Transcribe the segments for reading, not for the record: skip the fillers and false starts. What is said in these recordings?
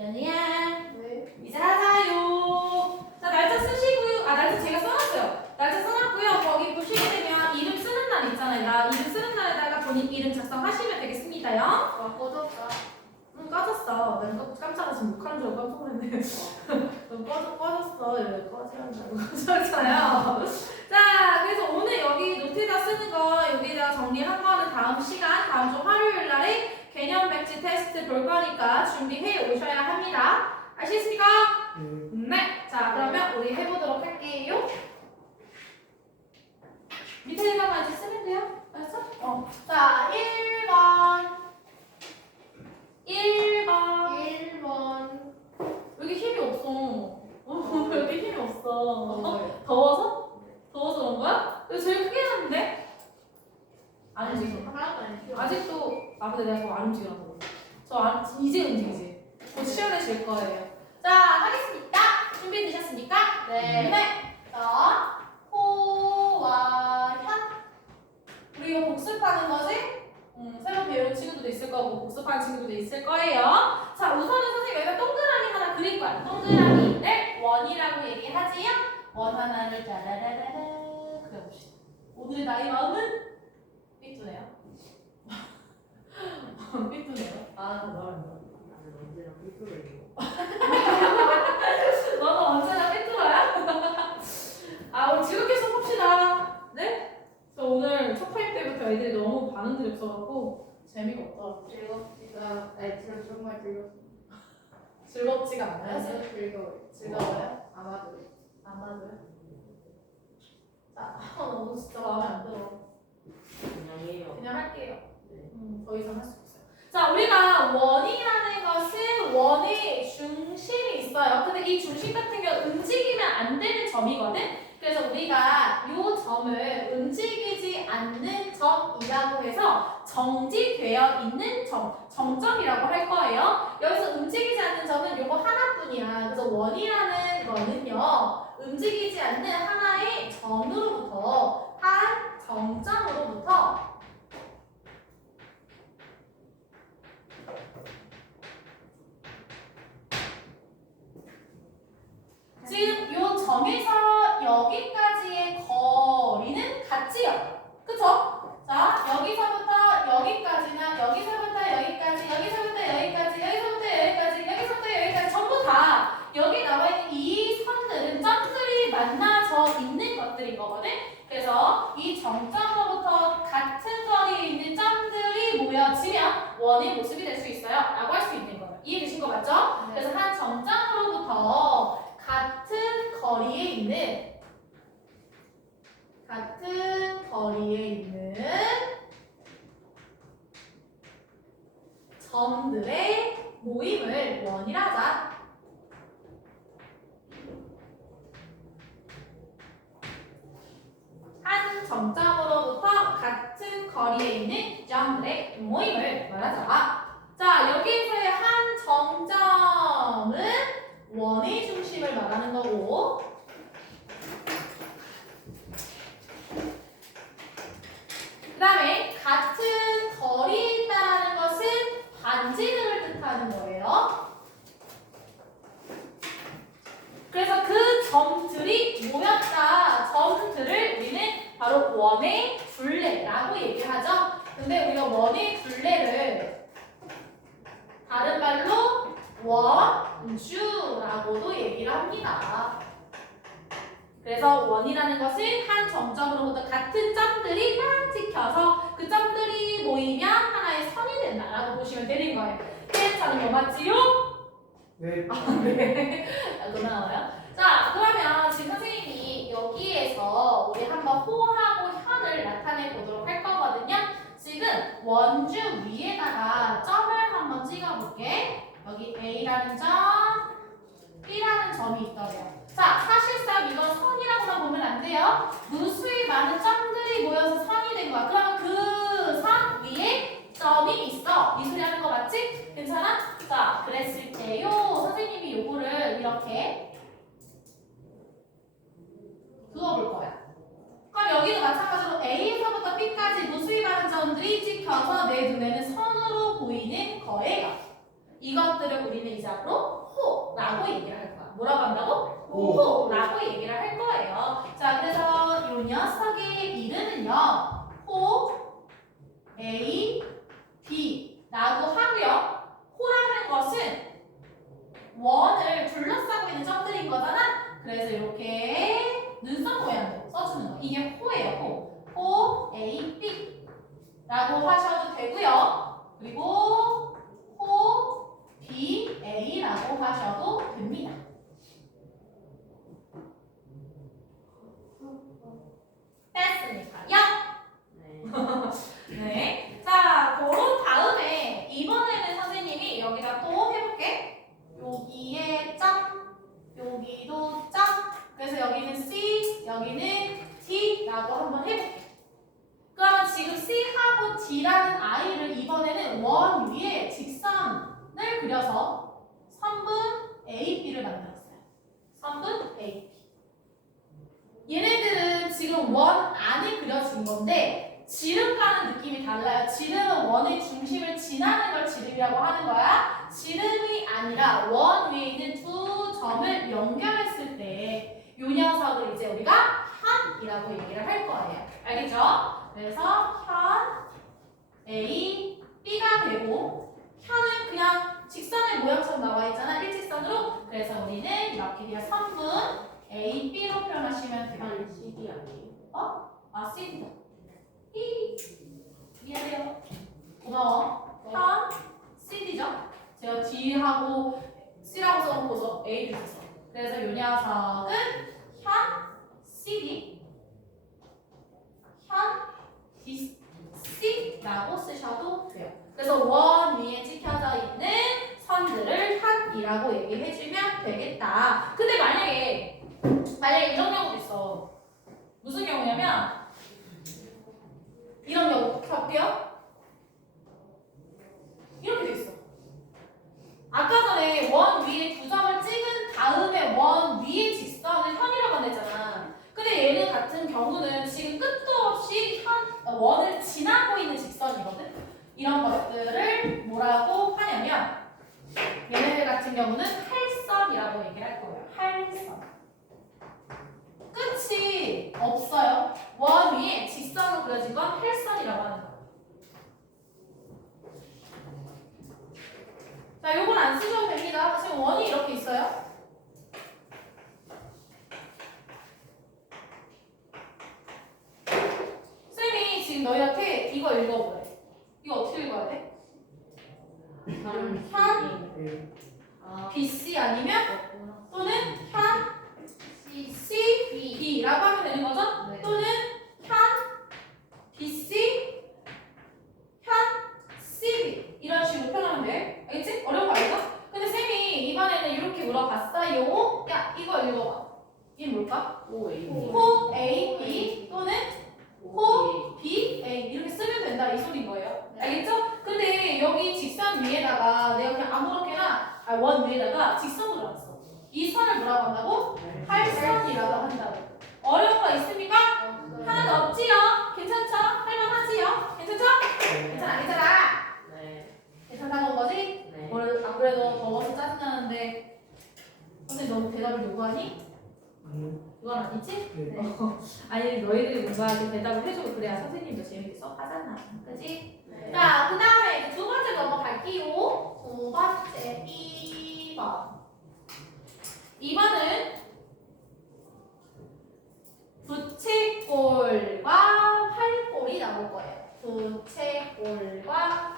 연우야. 네. 이제 하자요. 자, 날짜 쓰시고요. 날짜 제가 써놨어요. 날짜 써놨고요. 거기 보시게 되면 이름 쓰는 날 있잖아요. 나 이름 쓰는 날에다가 본인 이름 작성하시면 되겠습니다요. 아, 꺼졌다. 꺼졌어. 난 깜짝이야. 지금 욕하는 줄 알고 깜짝 놀랐네. 꺼졌어. 이러고 꺼지는 줄 알고 꺼졌잖아요. 자, 그래서 오늘 여기 노트에다 쓰는 거 여기다가 정리한 거는 다음 시간, 다음 주 화요일 날에 개념 백지 테스트 볼 거니까 준비해 오셔야 합니다. 아시겠습니까? 네. 자, 그러면 우리 해보도록 할게요. 밑에다가 이제 쓰면 돼요. 알았어? 자, 1번. 1번. 여기 힘이 없어. 여기 힘이 없어. 더워서? 더워서 그런 거야? 이거 제일 크게 했는데? 안 움직여. 하나도 안 쉬워. 아직도 근데 내가 더 안 움직여서 이제 움직이지. 곧 시원해질 거예요. 자, 하겠습니다. 준비되셨습니까? 네. 자, 호와 현. 우리 이거 복습하는 거지? 새로 배우는 친구들도 있을 거고 복습하는 친구들도 있을 거예요. 자, 우선은 선생님 여기다 동그라미 하나 그릴 거야. 동그라미를 원이라고 얘기하지요. 원 하나를 짜라라라라 그려봅시다. 오늘의 나의 마음은 삐뚤네요. 삐뚤네요. 언제나 삐뚤어요. 너는 언제나 삐뚤어야? 우리 즐겁게 수업합시다. 네? 저 오늘 첫 타임 때부터 애들이 너무 반응들이 없어갖고 재미가 없더라고. 즐겁지가, 저 정말 즐겁습니다. 즐겁지가 않아요? 즐거워요. 즐거워요? 아마도요. 자, 너무 진짜 마음에 안 들어. 그냥 해요. 그냥 할게요. 네. 더 이상 할 수 없어요. 자, 우리가 원이라는 것은 원의 중심이 있어요. 근데 이 중심 같은 경우 움직이면 안 되는 점이거든. 그래서 우리가 이 점을 움직이지 않는 점이라고 해서 정지되어 있는 점, 정점이라고 할 거예요. 여기서 움직이지 않는 점은 요거 하나뿐이야. 그래서 원이라는 거는요, 움직이지 않는 하나의 점으로부터, 한 정점으로부터 지금 요 점에서 여기까지의 거리는 같지요? 그쵸? 자, 여기서부터 여기까지나 여기서부터 여기까지, 여기서부터 여기까지, 여기서부터 여기까지, 여기서부터 여기까지 전부 다 여기 나와 있는 이 선들은 점들이 만나져 있는 것들인 거거든? 그래서 이 정점으로부터 같은 거리에 있는 점들이 모여지면 원의 모습이 될 수 있어요. 라고 할 수 있는 거예요. 이해되신 거 맞죠? 네. 그래서 한 정점으로부터 같은 거리에 있는 점들의 모임을 원이라 하자. 한 정점으로부터 같은 거리에 있는 점들의 모임을 말하자. 자, 여기서의 한 정점은 원의 중심을 말하는 거고, 그 다음에 같은 거리에 있다는 것은 반지름을 뜻하는 거예요. 그래서 그 점들이 모였다. 점들을 우리는 바로 원의 둘레라고 얘기를 하죠. 근데 우리가 원의 둘레를 다른 말로 원주라고도 얘기를 합니다. 그래서 원이라는 것은 한 정점으로부터 같은 점들이 딱 찍혀서 그 점들이 모이면 하나의 선이 된다라고 보시면 되는 거예요. 괜찮은 거 맞지요? 네. 네. 고마워요. 자, 그러면 지금 선생님이 여기에서 우리 한번 호하고 현을 나타내 보도록 할 거거든요. 지금 원주 위에다가 점을 한번 찍어볼게. 여기 A라는 점, B라는 점이 있더래요. 자, 사실상 이건 선이라고만 보면 안 돼요. 무수히 많은 점들이 모여서 선이 된 거야. 그러면 그 선 위에 점이 있어. 이 소리 하는 거 맞지? 괜찮아? 자, 그랬을 때요. 선생님이 요거를 이렇게 그어볼 거야. 그럼 여기도 마찬가지로 A에서부터 B까지 무수히 많은 점들이 찍혀서 내 눈에는 선으로 보이는 거예요. 이것들을 우리는 이제 앞으로 호라고 얘기를 할 거야. 뭐라고 한다고? 호. 호라고 얘기를 할 거예요. 자, 그래서 이 녀석의 이름은요. 호 A B라고 하고요. 호라는 것은 원을 둘러싸고 있는 점들인 거잖아. 그래서 이렇게 눈썹 모양으로 써주는 거. 이게 호예요. 호 A B라고 하셔도 되고요. 그리고 호 B A라고 하셔도 됩니다. 됐습니까요? 네. 네. 자, 그런 다음에 이번에는 선생님이 여기다 또 해볼게. 여기에 점, 여기도 점. 그래서 여기는 C, 여기는 D라고 한번 해볼게. 그러면 지금 C하고 D라는 아이를 이번에는 원 위에 직선을 그려서 선분 AB를 만들었어요. 선분 AB. 얘네들은 지금 원 안에 그려진 건데 지름과는 느낌이 달라요. 지름은 원의 중심을 지나는 걸 지름이라고 하는 거야. 지름이 아니라 원 위에 있는 두 점을 연결했을 때 이 녀석을 이제 우리가 현이라고 얘기를 할 거예요. 알겠죠? 그래서 현 A, B가 되고 현은 그냥 직선의 모양처럼 나와 있잖아. 일직선으로. 그래서 우리는 이렇게 그냥 선분 A, B로 표현하시면 돼요. 한 CD 아니에요? 아, C. 미안해요. 고마워. 현, CD죠? 제가 D하고 C라고 써놓고서 A를 썼어. 그래서 이 녀석은 현, CD, 현, DC라고 쓰셔도 돼요. 그래서 원 위에 찍혀져 있는 선들을 현이라고 얘기해주면 되겠다. 근데 만약에 이런 경우도 있어. 무슨 경우냐면 이런 경우 볼게요. 이렇게 돼 있어. 아까 전에 원 위에 두 점을 찍은 다음에 원 위에 직선을 현이라고 한댔잖아. 근데 얘는 같은 경우는 지금 끝도 없이 원을 지나고 있는 직선이거든. 이런 것들을 뭐라고 하냐면 얘네들 같은 경우는 할선이라고 얘기할 거예요. 할선. 끝이 없어요. 원 위에 직선으로 그려진 건 할선이라고 하는 거예요. 자, 요건 안 쓰셔도 됩니다. 지금 원이 이렇게 있어요. 쌤이 지금 너희한테 이거 읽어보래. 이거 어떻게 읽어야 돼? 현, BC 아니면 또는 현, C, B라고 하면 되는 거죠? 네. 또는 현, BC, 현, CB 이런 식으로 표현하면 돼. 알겠지? 어려운 거 아니죠? 근데 쌤이 이번에는 이렇게 물어봤어요. 야, 이거 읽어봐. 이게 뭘까? OA. 호 A, B 또는 호 B, A 이렇게 쓰면 된다 이 소리인 거예요. 알겠죠? 근데 여기 직선 위에다가 내가 그냥 아무렇게나 원 위에다가 직선으로 놨어. 이 선을 뭐라고 한다고? 할선이라고 한다고. 어려운 거 있습니까? 하나도 없지요? 괜찮죠? 할만하지요? 괜찮죠? 괜찮아. 네. 괜찮다는 거지? 네. 뭘 안 그래도 더워서 짜증나는데 선생님 너무 대답을 요구하니? 이건 아니지? 네. 아니 너희들이 뭔가 이렇게 대답을 해주고 그래야 선생님도 재밌게 수업하잖아. 그지? 네. 자, 그 다음에 두 번째 넘어갈게요. 두 번째 2번. 2번은 부채꼴과 활꼴이 나올 거예요. 부채꼴과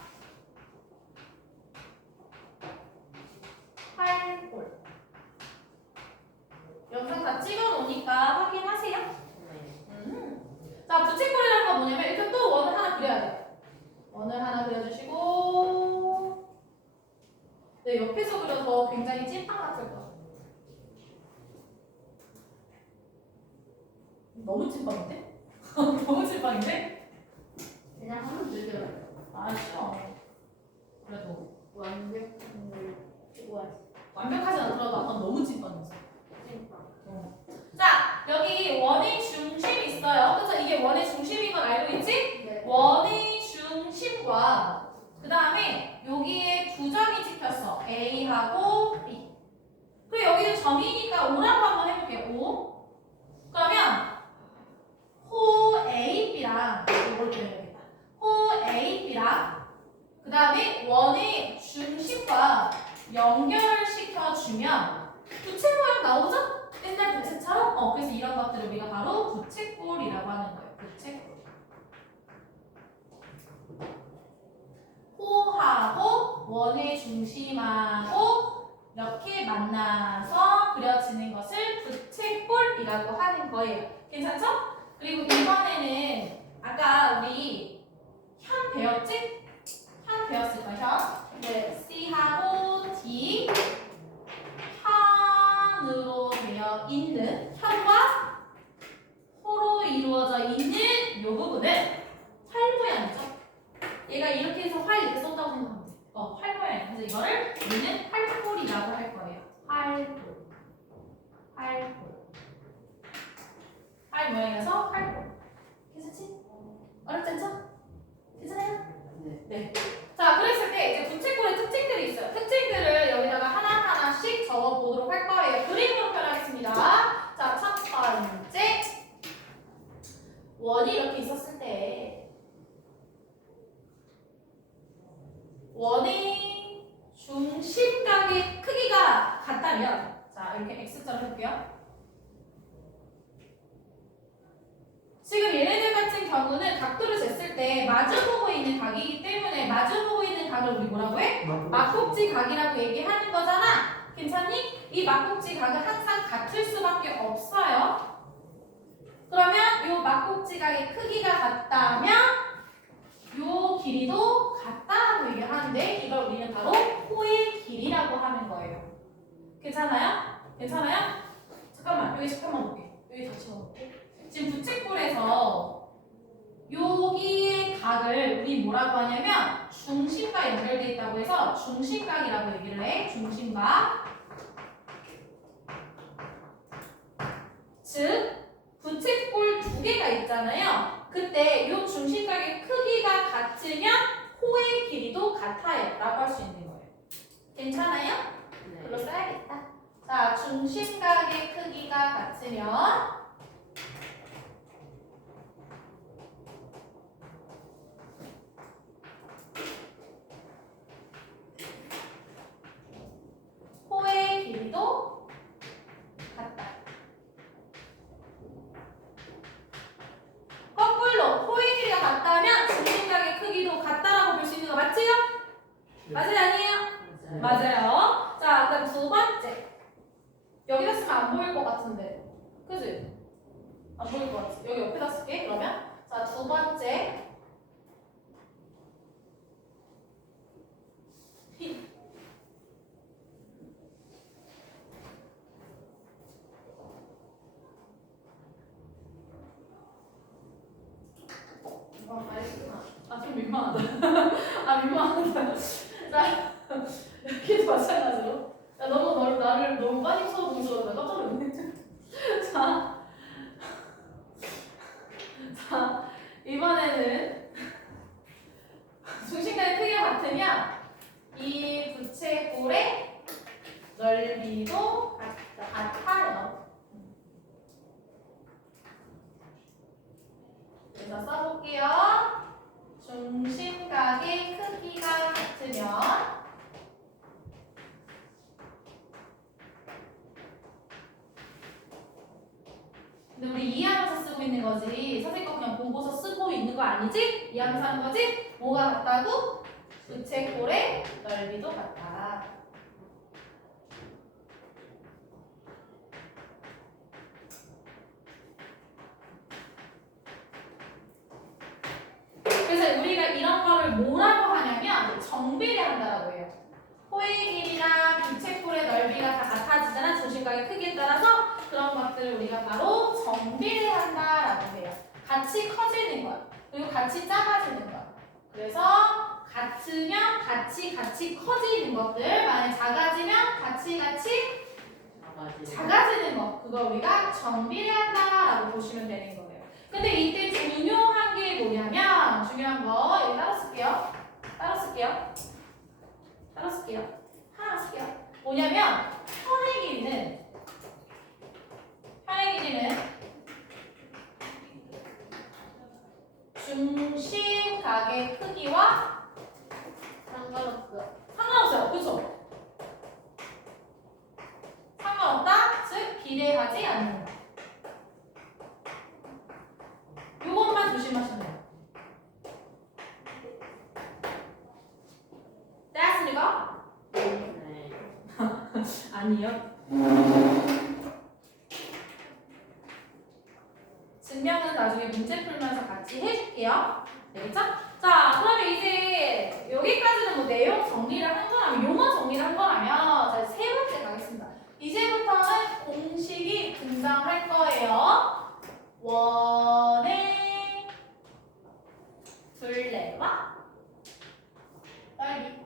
활꼴. 영상 다 찍어 놓으니까 확인하세요. 네. 자, 부채꼴이라는 건 뭐냐면 일단 또 원을 하나 그려야 돼요. 원을 하나 그려주시고 네, 옆에서 그려서 굉장히 찐빵 같을 거야. 너무 찐빵인데? 너무 찐빵인데? 그냥 한번 들려요. 아, 싫어. 그래도 완벽한 걸 추구하지. 완벽하지 않더라도 아까 너무 찐빵이었어. 찐빵. 자, 여기 원의 중심이 있어요. 그래서 이게 원의 중심인 건 알고 있지? 네. 원의 중심과 그 다음에 여기에 두 점이 찍혔어. O, B. 그리고 여기는 점이니까 O라고 한번 해볼게요. O. 그러면 호 A, B랑 이걸 그려야겠다. 호 A, B랑 그 다음에 원의 중심과 연결을 시켜주면 부채 모양 나오죠? 옛날 부채처럼? 그래서 이런 것들을 우리가 바로 부채꼴이라고 하는 거예요. 부채꼴. 호하고 원의 중심하고 이렇게 만나서 그려지는 것을 부채꼴이라고 하는 거예요. 괜찮죠? 그리고 이번에는 아까 우리 현 배웠지? 현 배웠을 거예요. 현. 네. C하고 D 현으로 되어 있는 현과 호로 이루어져 있는 이 부분은 활 모양이죠. 얘가 이렇게 해서 활 이렇게 썼다고 생각하면 돼. 활 모양. 그래서 이거를 우리는 활꼴이라고 할 거예요. 활꼴. 활꼴. 활 모양이라서 활꼴. 괜찮지? 어렵지 않죠? 괜찮아요? 네. 자, 그랬을 때 이제 부채꼴의 특징들이 있어요. 특징들을 여기다가 하나하나씩 적어보도록 할 거예요. 그림으로 표현하겠습니다. 자, 첫 번째. 원이 이렇게 있었을 때 원의 중심각의 크기가 같다면 자, 이렇게 X자로 해볼게요. 지금 얘네들 같은 경우는 각도를 쟀을 때 마주보고 있는 각이기 때문에 마주보고 있는 각을 우리 뭐라고 해? 막국지 각이라고 얘기하는 거잖아. 괜찮니? 이 막국지 각은 항상 같을 수밖에 없어요. 그러면 이 막국지 각의 크기가 같다면 이 길이도 같다라고 얘기하는데 이걸 우리는 바로 호의 길이라고 하는 거예요. 괜찮아요? 괜찮아요? 잠깐만, 여기 잠깐만 볼게. 여기 다시 볼게. 지금 부채꼴에서 여기의 각을 우리 뭐라고 하냐면 중심과 연결되어 있다고 해서 중심각이라고 얘기를 해. 중심각. 즉 부채꼴 두 개가 있잖아요. 그때 이 중심각의 크기가 같으면 호의 길이도 같아요 라고 할 수 있는 거예요. 괜찮아요? 글로 써야겠다. 자, 중심각의 크기가 같으면 호의 길이도 같다. 거꾸로 호의 길이가 같다면 중심각의 크기도 같다라고 볼 수 있는 거 맞지요? 맞아요? 아니에요? 맞아요. 자, 그다음 두 번째. 여기다 쓰면 안 보일 것 같은데, 그지? 안 보일 것 같지? 여기 옆에다 쓸게. 그러면 자, 두 번째. 좀 민망하다. 민망하다. 자, 여기도 마찬가지로. 야, 나를 너무 많이 쳐보면서 나 깜짝 놀랐네. 자, 이번에는 중심각의 크기가 같으면 이 부채꼴의 넓이도 같아요. 그래서 써볼게요. 중심각의 크기가 같으면 근데 우리 이해하면서 쓰고 있는 거지 선생님 거 그냥 보고서 쓰고 있는 거 아니지? 이해하면서 하는 거지? 뭐가 같다고? 부채꼴의 넓이도 같다. 그래서 우리가 이런 거를 뭐라고 하냐면 정비례한다라고 해요. 호의 길이랑 부채꼴의 넓이가 다 같아지잖아. 중심각의 크기에 따라서 그런 것들을 우리가 바로 정비례한다라고 해요. 같이 커지는 것 그리고 같이 작아지는 것. 그래서 같으면 같이 커지는 것들, 만약 작아지면 같이 작아지는 것. 그걸 우리가 정비례한다라고 보시면 되는 거예요. 근데 이때 중요한 게 뭐냐면 중요한 거 여기 따로 쓸게요. 하나 쓸게요. 뭐냐면 편의 길이는 중심각의 크기와 상관없어요. 그쵸? 상관없다. 즉 비례하지 않는다. 요것만 조심하시면 돼요. 됐습니까? 네. 아니요. 증명은 나중에 문제 풀면서 같이 해줄게요. 되겠죠? 자, 그러면 이제 여기까지는 뭐 내용 정리를 한 거라면, 용어 정리를 한 거라면, 자, 세 번째 가겠습니다. 이제부터는 공식이 등장할 거예요. 원의 둘레와 넓이.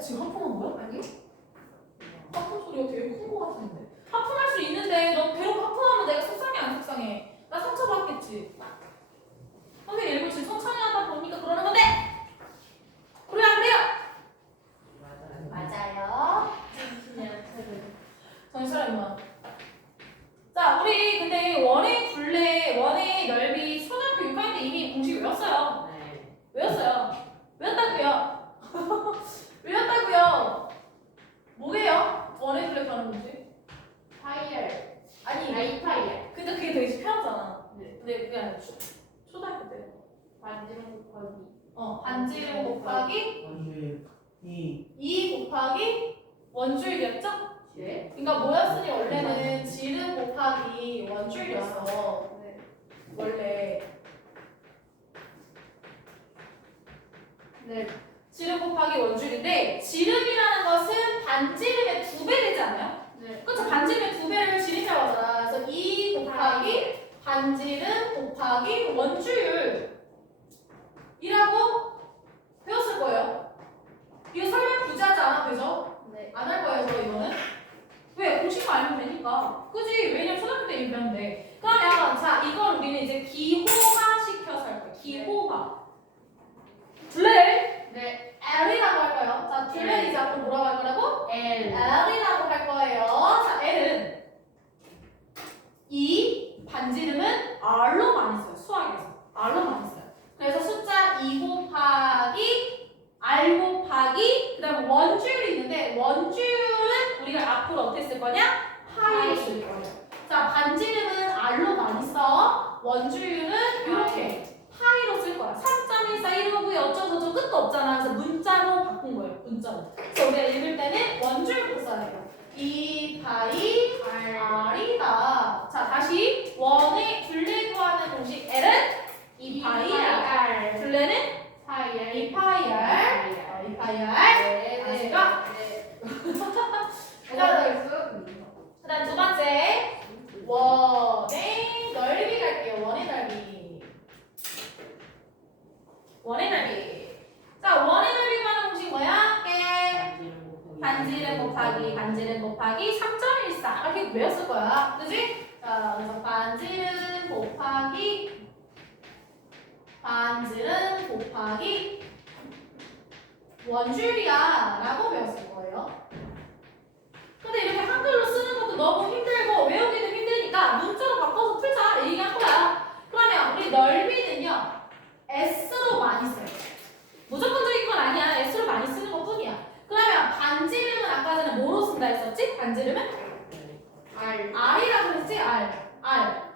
지금 하품한 거야? 아니? 하품 소리가 되게 큰 거 같은데. 하품할 수 있는데 너 배로 하품하면 내가 속상해 안 속상해? 나 상처받겠지. 선생님 일부러 지금 천천히 하다 보니까 그러는 건데. 그래 안 돼요? 맞아요. 정신 차려 임마. 자, 우리 근데 원의 둘레, 원의 넓이 초등학교 6학년 때 이미 공식 외웠어요. 네. 외웠어요. 외웠다고요. 외웠다고요. 뭐게요? 원의 둘레 가는 공식? 파이얼. 아니, 파이얼. 근데 그게 되게 편하잖아. 네. 근데 그게 아니라 초등학교 때. 반지름 곱하기. 반지름 곱하기 2 곱하기 원줄기였죠? 네. 그러니까 뭐였으니 원래는 지름 곱하기 원줄기였어. 네. 원래. 네. 지름 곱하기 원줄인데 지름이라는 것은 반지름의 2배 되지 않아요? 네. 그렇죠? 반지름의 2배를 지름이라고 하잖아. 그래서 2 곱하기 반지름 곱하기 원주율이라고 배웠을 거예요. 이거 설명 굳이 하지 않아도 되죠? 네. 안 할 거예요, 저 이거는. 왜? 공식만 알면 되니까. 그지? 왜냐면 초등학교 때 이거 배웠는데. 그러면 자, 이걸 우리는 이제 기호화 시켜서 할 거예요. 기호화. 둘레를 네. L이라고 할 거예요. 자, 둘레는 이제 앞으로 뭐라고 할 거라고? L. L이라고 할 거예요. 자, L은 이 반지름은 R로 많이 써요. 수학에서. R로 많이 써요. 그래서 숫자 2 곱하기 R 곱하기 그 다음 원줄이 있는데 원줄은 우리가 앞으로 어떻게 쓸 거냐? 파이로 쓸 거예요. 자, 반지름은 R로 많이 써. 원줄은 이렇게 파이로 쓸 거야. 3.14 159 어쩌고저쩌고 끝도 없잖아. 그래서 문자로 바꾼 거예요. 문자로. 그래서 우리가 읽을 때는 원줄로 써야 돼요. 2 파이 R이다. 자, 다시 원의 둘레 구하는 공식 L은 2 파이 R. 둘레는 파이얼. 2 파이 R. 2 파이 R. 네. 아시죠? 네. 그 다음 두 번째. 원의 넓이 갈게요. 원의 넓이. 원의 넓이. 자, 원의 넓이 구하는 공식 뭐야? 반지름 곱하기 3.14 이렇게 외웠을 거야. 그지? 자, 그래서 반지름 곱하기 원줄이야 라고 배웠을 거예요. 근데 이렇게 한글로 쓰는 것도 너무 힘들고 외우기도 힘드니까 문자로 바꿔서 풀자 이 얘기한 거야. 그러면 우리 넓이는요 S로 많이 써요. 무조건적인 건 아니야. S로 많이 쓰는 것 뿐이야. 그러면 반지름은 아까 전에 뭐로 쓴다 했었지? 반지름은? R. R이라고 했지? R.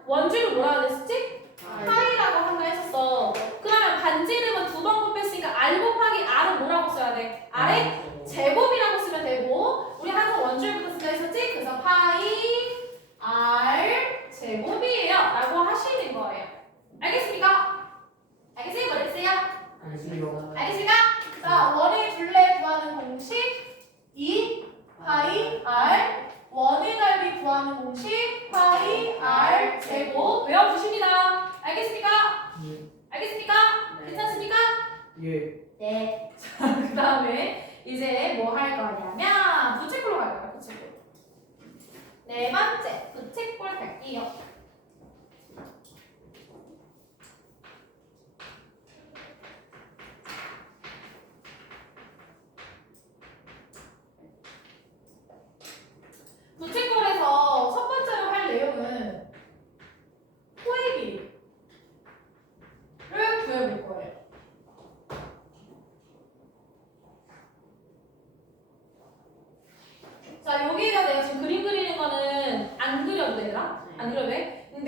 원줄은 뭐라고 했었지? 파이라고 한다 했었어. 그러면 반지름은 2번 곱했으니까 R 곱하기 R은 뭐라고 써야 돼? R의 제곱이라고 쓰면 되고 우리 항상 원줄부터 쓴다 했었지? 그래서 파이 R 제곱이에요 라고 하시는 거예요. 알겠습니까? 알겠어요? 모르겠어요? 알겠습니까? 자, 원의 둘레 구하는 공식 2 파이 R 원의 넓이 구하는 공식 파이 R 제곱 외워주십니다. 알겠습니까? 알겠습니까? 괜찮습니까? 네. 자, 그 다음에 이제 뭐 할 거냐면 부채꼴로 갈 거예요. 부채꼴. 네 번째 부채꼴 갈게요.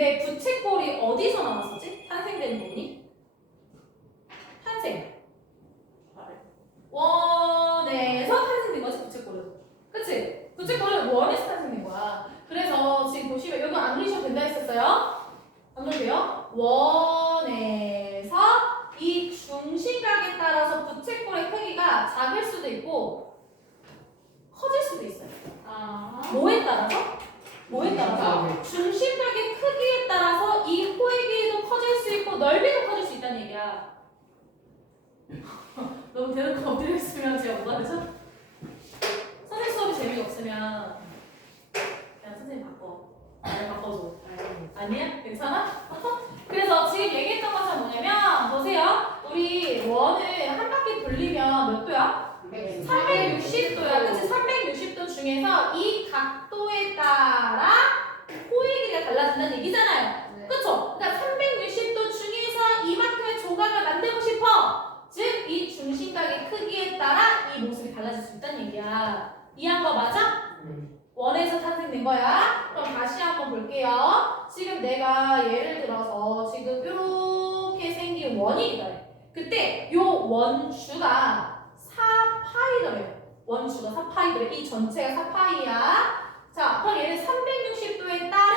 근데 부채꼴이 어디서 나왔었지? 탄생된 부분이? 탄생. 원에서 탄생된 거지, 부채꼴은. 그치? 부채꼴은 원에서 탄생된 거야. 그래서 지금 보시면 여기 안 그리셔도 된다 했었어요? 안 그래도 돼요? 원에서 이 중심각에 따라서 부채꼴의 크기가 작을 수도 있고 커질 수도 있어요. 뭐에 따라서? 뭐에 따라서? 중심각의 크기에 따라서 이 호의 길이도 커질 수 있고 넓이도 커질 수 있다는 얘기야. 너무 대놓고 엎드려 있으면 제가 못 알아죠? 선생님 수업이 재미없으면 그냥 선생님 바꿔. 나를 바꿔줘. 아니야? 괜찮아? 그래서 지금 얘기했던 것은 뭐냐면 보세요. 우리 원을 한 바퀴 돌리면 몇 도야? 360도야. 그치? 360도 중에서 이 각도에 따라 호의 길이가 달라진다는 얘기잖아요. 그쵸? 그러니까 360도 중에서 이만큼의 조각을 만들고 싶어. 즉, 이 중심각의 크기에 따라 이 모습이 달라질 수 있다는 얘기야. 이해한 거 맞아? 원에서 탄생된 거야. 그럼 다시 한번 볼게요. 지금 내가 예를 들어서 지금 이렇게 생긴 원이 있다. 그때 요 원주가 4파이더래요. 원주가 4파이더래. 이 전체가 4파이야. 자, 그럼 얘는 360도에 따른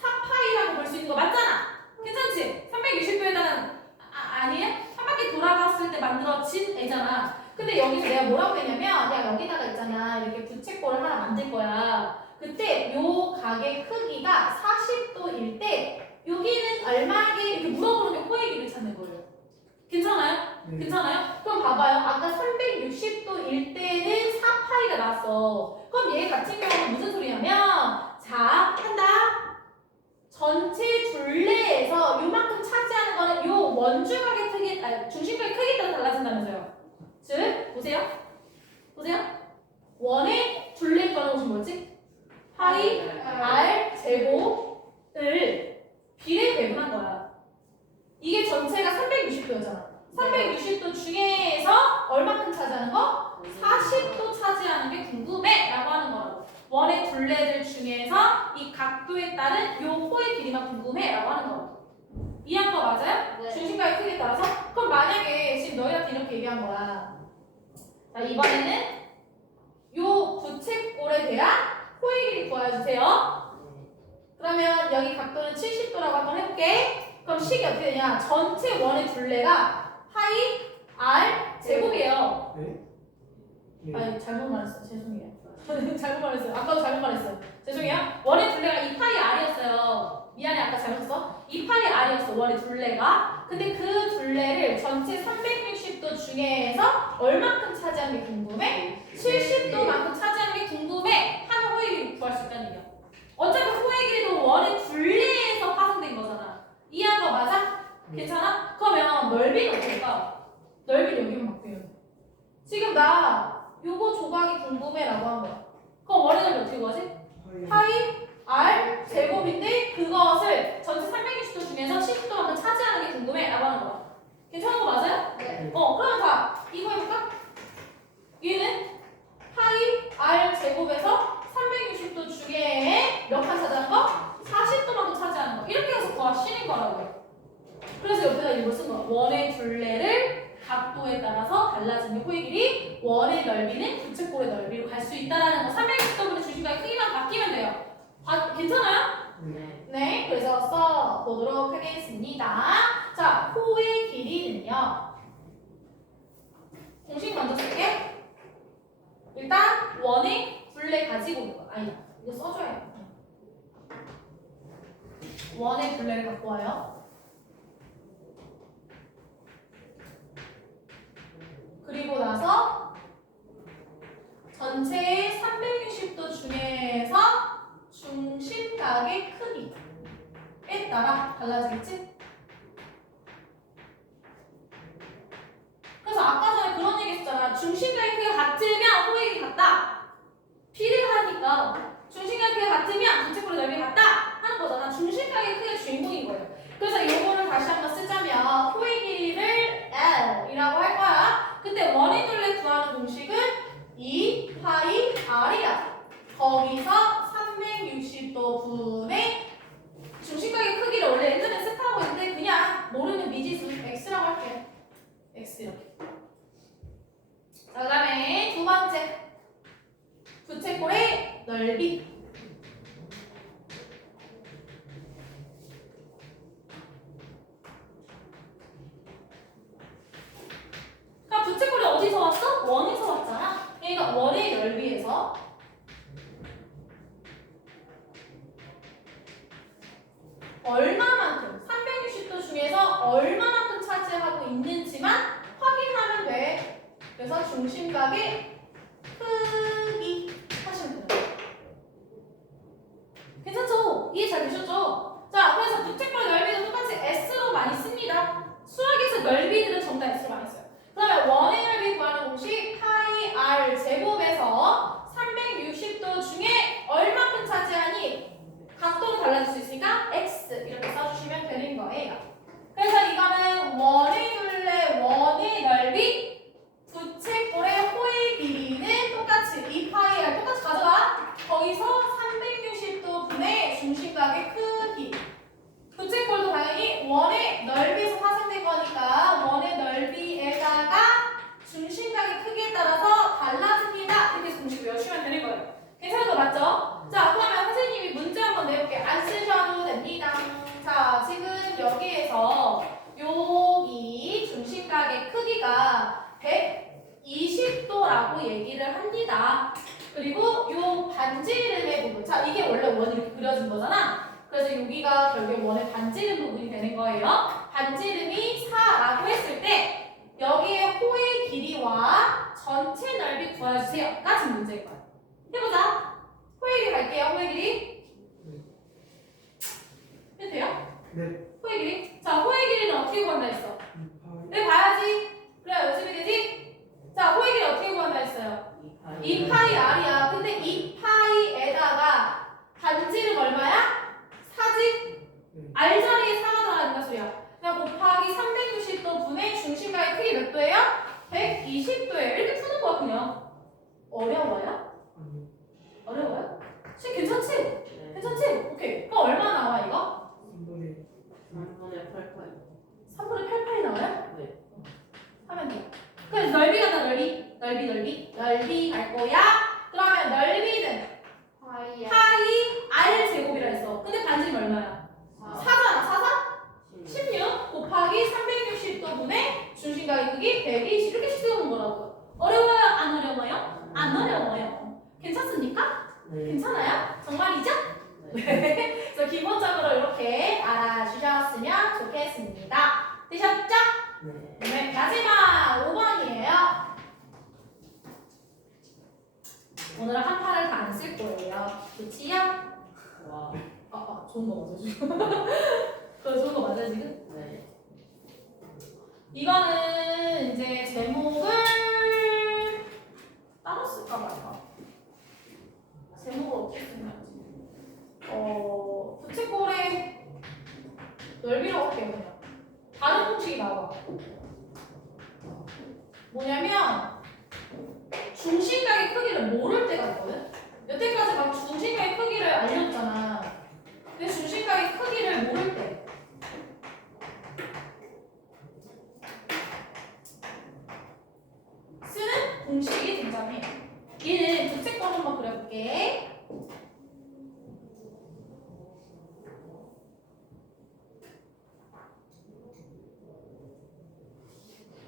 4파이라고 볼 수 있는 거 맞잖아. 괜찮지? 360도에 따른 아니에요? 한 바퀴 돌아갔을 때 만들어진 애잖아. 근데 여기서 내가 뭐라고 했냐면 야 여기다가 있잖아 이렇게 부채꼴을 하나 만들 거야. 그때 요 각의 크기가 40도일 때 여기는 얼마게 이렇게 물어보는 게 호의 길이를 찾는 거예요. 괜찮아요? 괜찮아요? 그럼 봐봐요. 아까 360도일 때는 4파이가 나왔어. 그럼 얘 같은 경우는 무슨 소리냐면 자 한다. 전체 둘레에서 요만큼 차지하는 거는 요 원주각의 크기, 중심각의 크기에 따라 달라진다면서요. 즉, 보세요. 보세요. 원의 둘레 거는 뭐지? 파이 r 제곱을 비례 배분한 거야. 이게 전체가 360도였잖아. 360도 중에서 얼마큼 차지하는 거? 40도 차지하는 게 궁금해 라고 하는 거라고. 원의 둘레들 중에서 이 각도에 따른 요 호의 길이만 궁금해 라고 하는 거라고. 이해한 거 맞아요? 네. 중심각의 크기에 따라서? 그럼 만약에 지금 너희한테 이렇게 얘기한 거야. 자, 이번에는 요 부채꼴에 대한 호의 길이 구해주세요. 그러면 여기 각도는 70도라고 한번 해볼게. 그럼 식이 어떻게 되냐? 전체 원의 둘레가 파이 r 제곱이에요. 아니 잘못 말했어. 죄송해요. 잘못 말했어요. 아까도 잘못 말했어요. 죄송해요. 원의 둘레가 2파이 r이었어요. 미안해 아까 잘못했어. 2파이 r이었어 원의 둘레가. 근데 그 둘레를 전체 360도 중에서 얼만큼 차지하는 게 궁금해? 70도만큼 차지하는 게 궁금해. 하는 호의 길이 구할 수 있다는 얘기야. 어차피 호의 길이도 원의 둘레에서 파생된 거잖아. 이해한 거 맞아? 괜찮아? 그러면 넓이는 어떨까? 넓이는 여기만 바뀌어요. 지금 나 요거 조각이 궁금해라고 한 거야. 그럼 원의 넓이 어떻게 구하지? 파이 r 제곱인데 그것을 전체 360도 중에서 70도만큼 차지하는 게 궁금해라고 하는 거야. 괜찮은 거 맞아요? 네. 그럼 자 이거 해볼까? 얘는 파이 r 제곱에서 360도 중에 몇 칸 차지하는 거? 40도만큼 차지하는 거. 이렇게 해서 구하시는 거라고요. 그래서 옆에다 이걸 쓴 거야. 원의 둘레를 각도에 따라서 달라지는 호의 길이, 원의 넓이는 부채꼴의 넓이로 갈 수 있다라는 거. 360도분의 중심각의 크기만 바뀌면 돼요. 괜찮아요? 네. 그래서 써보도록 하겠습니다. 자, 호의 길이는요. 공식 먼저 쓸게. 일단 원의 둘레 가지고 있는 거. 아니, 이거 써줘야 돼. 원의 둘레를 갖고 와요. 그리고 나서 전체 360도 중에서 중심각의 크기에 따라 달라지겠지? 그래서 아까 전에 그런 얘기 했잖아. 중심각의 크기가 같으면 호의 길이 같다. 비례하니까 중심각의 크기가 같으면 부채꼴의 넓이가 같다 하는 거잖아. 중심각의 크기가 주인공인 거예요. 그래서 이거를 다시 한번 쓰자면 호의 길이를 L이라고 할 거야. 근데 원의 둘레 구하는 공식은 2파이 R이야. 거기서 360도 분의 중심각의 크기 번째. 부채꼴의 넓이. 그러니까 부채꼴이 어디서 왔어? 원에서 왔잖아. 그러니까 원의 넓이에서 얼마만큼 360도 중에서 얼마만큼 차지하고 있는지만 확인하면 돼. 그래서 중심각의 크기 하시면 돼요. 괜찮죠? 이해 잘 되셨죠? 자, 그래서 부채꼴 넓이도 똑같이 S로 많이 씁니다. 수학에서 넓이들은 전부 다 S로 많이 써요. 그러면 원의 넓이 구하는 공식 파이 R 제곱에서 360도 중에 얼마큼 차지하니? 각도는 달라질 수 있으니까 X 이렇게 써주시면 되는 거예요. 그래서 이거는 원의 둘레 원의 넓이 부채꼴의 호의 길이는 똑같이 이 파이 R 똑같이 가져가. 거기서 360도 분의 중심각의 크기. 부채꼴도 당연히 원의 넓이에서 파생된 거니까 원의 넓이에다가 중심각의 크기에 따라서 달라집니다. 이렇게 공식 외우시면 되는 거예요. 괜찮은 거 맞죠? 자, 그러면 선생님이 문제 한번 내볼게요. 안 쓰셔도 됩니다. 자, 지금 여기에서 여기 중심각의 크기가 120도라고 얘기를 합니다. 그리고 요 반지름의 부분. 자, 이게 원래 원이 이렇게 그려진 거잖아. 그래서 여기가 결국에 원의 반지름 부분이 되는 거예요. 반지름이 4라고 했을 때 여기에 호의 길이와 전체 넓이 구해주세요. 까지 문제일 거예요. 해보자. 호의 길이 갈게요. 호의 길이. 해도 돼요? 네. 호의 길이. 자, 호의 길이는 어떻게 구한다 했어? 네, 봐야지. 그래, 연습이 되지? 자, 호의 길이 어떻게 구한다 했어요? 2파이 R이야. 근데 2파이에다가 반지름 얼마야? 4지? R 자리에 4가 들어간다 소리야. 그냥 곱하기 360도 분의 중심각의 크기 몇 도예요? 120도예요. 이렇게 푸는 거야 그냥. 어려워요? 아니요. 어려워요? 씨 괜찮지? 괜찮지? 오케이. 그럼 얼마 나와 이거? 3분의 8파이 나와요? 네. 하면 돼요. 그래서 넓이가 나 넓이 갈 거야. 그러면 넓이는 파이 파이 R 제곱이라 했어. 근데 반지름 얼마야? 4잖아. 4사? 16 곱하기 360도 분의 중심각의 크기 120 이렇게 씻어오는 거라고요. 어려워요? 안 어려워요? 안 어려워요. 괜찮습니까? 괜찮아요? 정말이죠? 네. 그래서 기본적으로 이렇게 알아주셨으면 좋겠습니다. 되셨죠? 네. 마지막 5번이에요. 오늘은 한 판을 다 안 쓸 거예요. 그치요? 좋은 거 맞아 지금. 그거 좋은 거 맞아요 지금? 이거는 이제 제목을 따로 쓸까 말까. 제목을 어떻게 쓰냐지. 부채꼴의 넓이라고 할게요 그냥. 다른 공식이 나와. 뭐냐면 중심각의 크기를 모를 때가 있거든. 여태까지 막 중심각의 크기를 알려줬잖아. 근데 중심각의 크기를 모를 때 쓰는 공식이 등장해. 얘는 부채꼴 한번 그려볼게.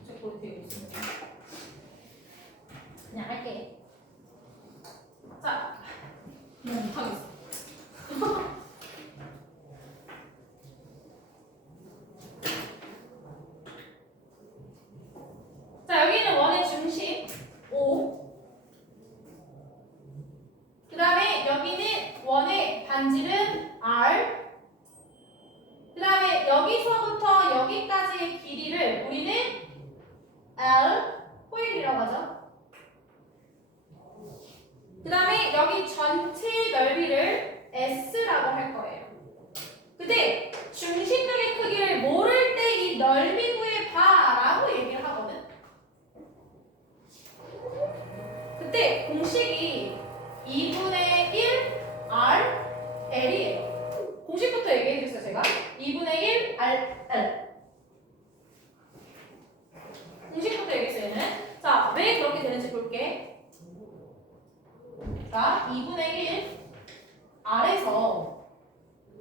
부채꼴이 되고 있습니다. 그냥 할게. 자, 그냥 못하겠어. 자, 여기는 원의 중심 O. 그 다음에 여기는 원의 반지름 R. 그 다음에 여기서부터 여기까지의 길이를 우리는 L, 호의 길이라고 하죠. 그 다음에 여기 전체 넓이를 S라고 할 거예요. 근데 중심각의 크기를 모를 때 이 넓이 구해봐라고 얘기를 하거든. 그때 공식이 2분의 1 R L이에요. 공식부터 얘기해주세요 제가. 2분의 1 R L. 공식부터 얘기했어요 얘는. 자, 왜 그렇게 되는지 볼게. 자, 2분의 1 R에서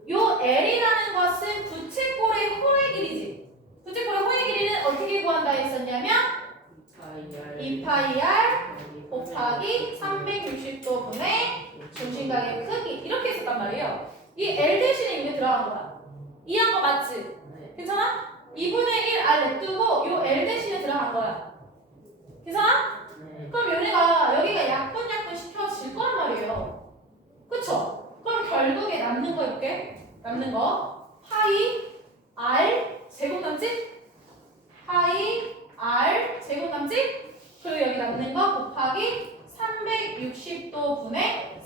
요 L이라는 것은 부채꼴의 호의 길이지. 부채꼴의 호의 길이는 어떻게 구한다 했었냐면 2파이 R 곱하기 360도 분의 중심각의 크기 이렇게 했었단 말이에요. 이 L 대신에 이게 들어간 거야. 이해한 거 맞지? 괜찮아? 2분의 1 R 냅두고 요 L 대신에 들어간 거야. 괜찮아? 그럼 얘네가 여기가 약분 시켜질 거란 말이에요. 그쵸? 그럼 결국에 남는 거 이렇게 남는 거 파이 R 제곱 남지? 파이 R 제곱 남지? 그리고 여기 남는 거 곱하기 360도 분의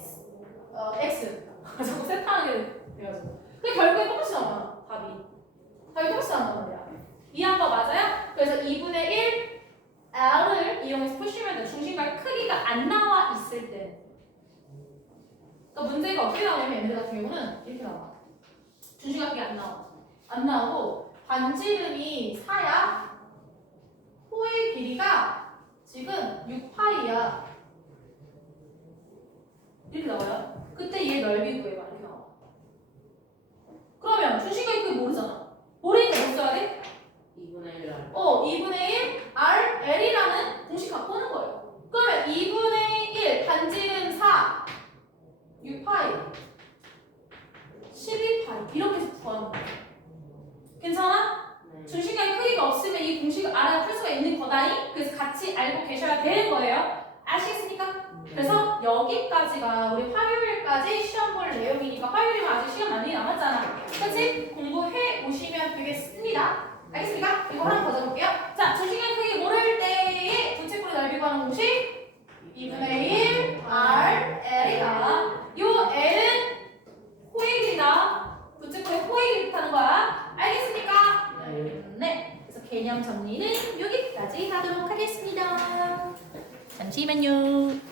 X. 자꾸 세타하게 돼가지고. 그 결국에 똑같이 나와 답이 똑같이 나온단 말이야. 이해한 거 맞아요? 그래서 2분의 1 L을 이용해서 푸시면 돼. 중심각 크기가 안 나와 있을 때. 그러니까 문제가 어떻게 나오냐면 얘네들 같은 경우는 이렇게 나와. 중심각이 안 나와. 안 나오고 반지름이 4야. 호의 길이가 지금 6파이야. 이렇게 나와요. 그때 얘 넓이 구해봐. 이렇게 나와. 그러면 중심각의 크기 모르잖아. 모르니까 뭐 써야 돼? 2분의 1 R 2분의 1 R, L이라는 공식 갖고 오는 거예요. 그러면 2분의 1 반지름 4 6파이 12파이 이렇게 해서 구하는 거예요. 괜찮아? 중심각의 크기가 없으면 이 공식을 알아야 풀 수가 있는 거다니. 그래서 같이 알고 계셔야 되는 거예요. 아시겠습니까? 그래서 여기까지가 우리 화요일까지 시험 볼 내용이니까 화요일이면 아직 시간 많이 남았잖아. 그치? 공부해 오시면 되겠습니다. 알겠습니까? 이거 하나 더 적을게요. 자, 중심각 크기 모를 때의 부채꼴의 넓이 구하는 공식 2분의 1 R L이다. 요 L은 호의 길이다. 부채꼴의 호의 길이 타는 거야. 알겠습니까? 네. 그래서 개념 정리는 여기까지 하도록 하겠습니다. 잠시만요.